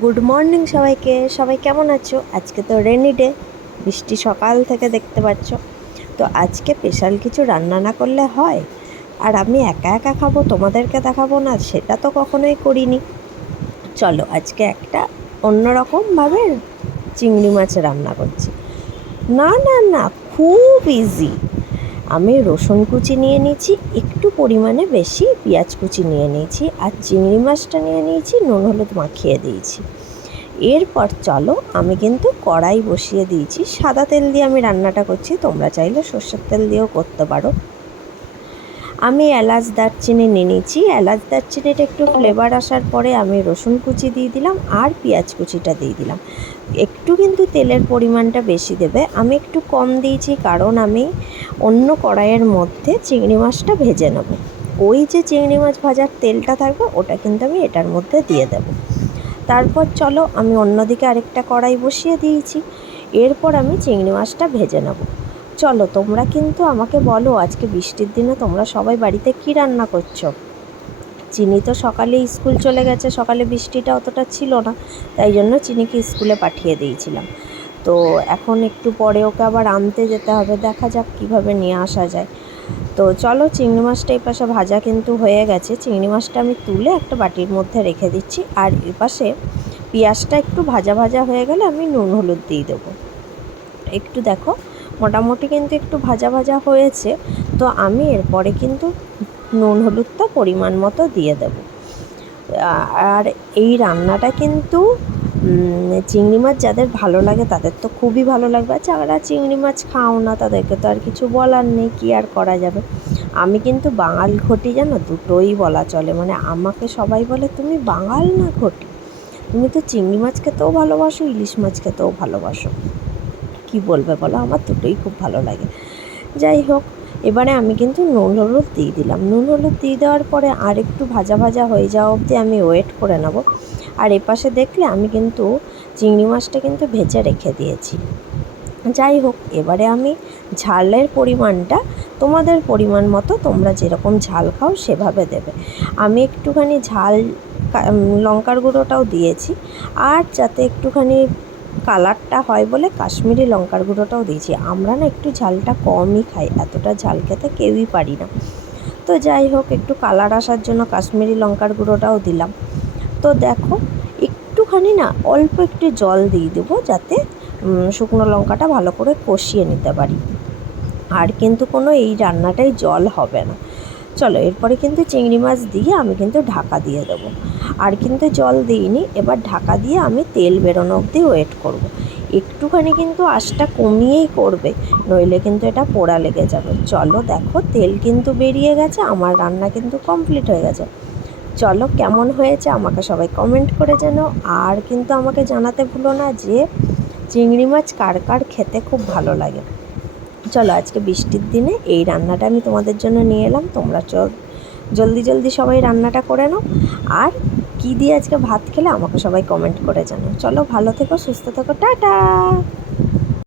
Good morning সবাইকে। সবাই কেমন আছো? আজকে তো রেনি ডে, বৃষ্টি সকাল থেকে দেখতে পাচ্ছ। তো আজকে স্পেশাল কিছু রান্না না করলে হয়? আর আমি একা একা খাবো, তোমাদেরকে দেখাবো না, সেটা তো কখনোই করিনি। চলো আজকে একটা অন্যরকমভাবে চিংড়ি মাছ রান্না করছি। না না না, খুব ইজি। আমি রসুন কুচি নিয়ে নিয়েছি, একটু পরিমাণে বেশি পেঁয়াজ কুচি নিয়ে নিয়েছি, আর চিংড়ি মাছটা নিয়ে নিয়েছি, নুন হলুদ মাখিয়ে দিয়েছি। এরপর চলো, আমি কিন্তু কড়াই বসিয়ে দিয়েছি। সাদা তেল দিয়ে আমি রান্নাটা করছি, তোমরা চাইলে সর্ষের তেল দিয়েও করতে পারো। আমি এলাচ দারচিনি নিয়ে নিয়েছি। এলাচ দারচিনিটা একটু ফ্লেভার আসার পরে আমি রসুন কুচি দিয়ে দিলাম আর পেঁয়াজ কুচিটা দিয়ে দিলাম। একটু কিন্তু তেলের পরিমাণটা বেশি দেবে, আমি একটু কম দিয়েছি কারণ আমি অন্য কড়াইয়ের মধ্যে চিংড়ি মাছটা ভেজে নেব। ওই যে চিংড়ি মাছ ভাজার তেলটা থাকবে, ওটা কিন্তু আমি এটার মধ্যে দিয়ে দেব। তারপর চলো, আমি অন্যদিকে আরেকটা কড়াই বসিয়ে দিয়েছি। এরপর আমি চিংড়ি মাছটা ভেজে নেব। চলো, তোমরা কিন্তু আমাকে বলো, আজকে বৃষ্টির দিনে তোমরা সবাই বাড়িতে কী রান্না করছো? চিনি তো সকালে স্কুল চলে গেছে, সকালে বৃষ্টিটা অতটা ছিল না, তাই জন্য চিনিকে স্কুলে পাঠিয়ে দিয়েছিলাম। তো এখন একটু পরে ওকে আবার আনতে যেতে হবে, দেখা যাক কীভাবে নিয়ে আসা যায়। তো চলো, চিংড়ি মাছটা এই পাশে ভাজা কিন্তু হয়ে গেছে। চিংড়ি মাছটা আমি তুলে একটা বাটির মধ্যে রেখে দিচ্ছি, আর এ পাশে পেঁয়াজটা একটু ভাজা ভাজা হয়ে গেলে আমি নুন হলুদ দিয়ে দেবো। একটু দেখো, মোটামুটি কিন্তু একটু ভাজা ভাজা হয়েছে। তো আমি এরপরে কিন্তু নুন হলুদটা পরিমাণ মতো দিয়ে দেব। আর এই রান্নাটা কিন্তু চিংড়ি মাছ যাদের ভালো লাগে তাদের তো খুবই ভালো লাগবে, আর যারা চিংড়ি মাছ খাও না তাদেরকে তো আর কিছু বলার নেই, কী আর করা যাবে। আমি কিন্তু বাঙাল ঘটি, জানো, দুটোই বলা চলে। মানে আমাকে সবাই বলে, তুমি বাঙাল না ঘটি? তুমি তো চিংড়ি মাছ খেতেও ভালোবাসো, ইলিশ মাছ খেতেও ভালোবাসো। কি বলবে বলো, আমার দুটোই খুব ভালো লাগে। যাই হোক, এবারে আমি কিন্তু নুন হলুদ দিয়ে দিলাম। নুন হলুদ দিয়ে দেওয়ার পরে আর একটু ভাজা ভাজা হয়ে যাওয়া অবধি আমি ওয়েট করে নেব। আর এপাশে দেখলে আমি কিন্তু চিংড়ি মাছটা কিন্তু ভেজে রেখে দিয়েছি। যাই হোক, এবারে আমি ঝালের পরিমাণটা তোমাদের পরিমাণ মতো, তোমরা যেরকম ঝাল খাও সেভাবে দেবে। আমি একটুখানি ঝাল লঙ্কার গুঁড়োটাও দিয়েছি, আর যাতে একটুখানি কালারটা হয় বলে কাশ্মীরি লঙ্কার গুঁড়োটাও দিয়েছি। আমরা না একটু ঝালটা কমই খাই, এতটা ঝাল খেতে কেউই পারি না। তো যাই হোক, একটু কালার আসার জন্য কাশ্মীরি লঙ্কার গুঁড়োটাও দিলাম। তো দেখো, একটুখানি না অল্প একটু জল দিয়ে দেবো, যাতে শুকনো লঙ্কাটা ভালো করে কষিয়ে নিতে পারি। আর কিন্তু কোনো এই রান্নাটাই জল হবে না। চলো, এরপরে কিন্তু চিংড়ি মাছ দিয়ে আমি কিন্তু ঢাকা দিয়ে দেবো। আর কিন্তু জল দিইনি। এবার ঢাকা দিয়ে আমি তেল বেরোনো অবধি ওয়েট করব। একটুখানি কিন্তু আঁচটা কমিয়েই করবে, নইলে কিন্তু এটা পোড়া লেগে যাবে। চলো দেখো, তেল কিন্তু বেরিয়ে গেছে, আমার রান্না কিন্তু কমপ্লিট হয়ে গেছে। চলো, কেমন হয়েছে আমাকে সবাই কমেন্ট করে জানো। আর কিন্তু আমাকে জানাতে ভুলো না যে চিংড়ি মাছ কার কার খেতে খুব ভালো লাগে। চলো, আজকে বৃষ্টির দিনে এই রান্নাটা আমি তোমাদের জন্য নিয়ে এলাম। তোমরা জলদি জলদি সবাই রান্নাটা করে নাও। আর কী দিয়ে আজকে ভাত খেলে আমাকে সবাই কমেন্ট করে জানো। চলো, ভালো থেকো, সুস্থ থেকো, টাটা।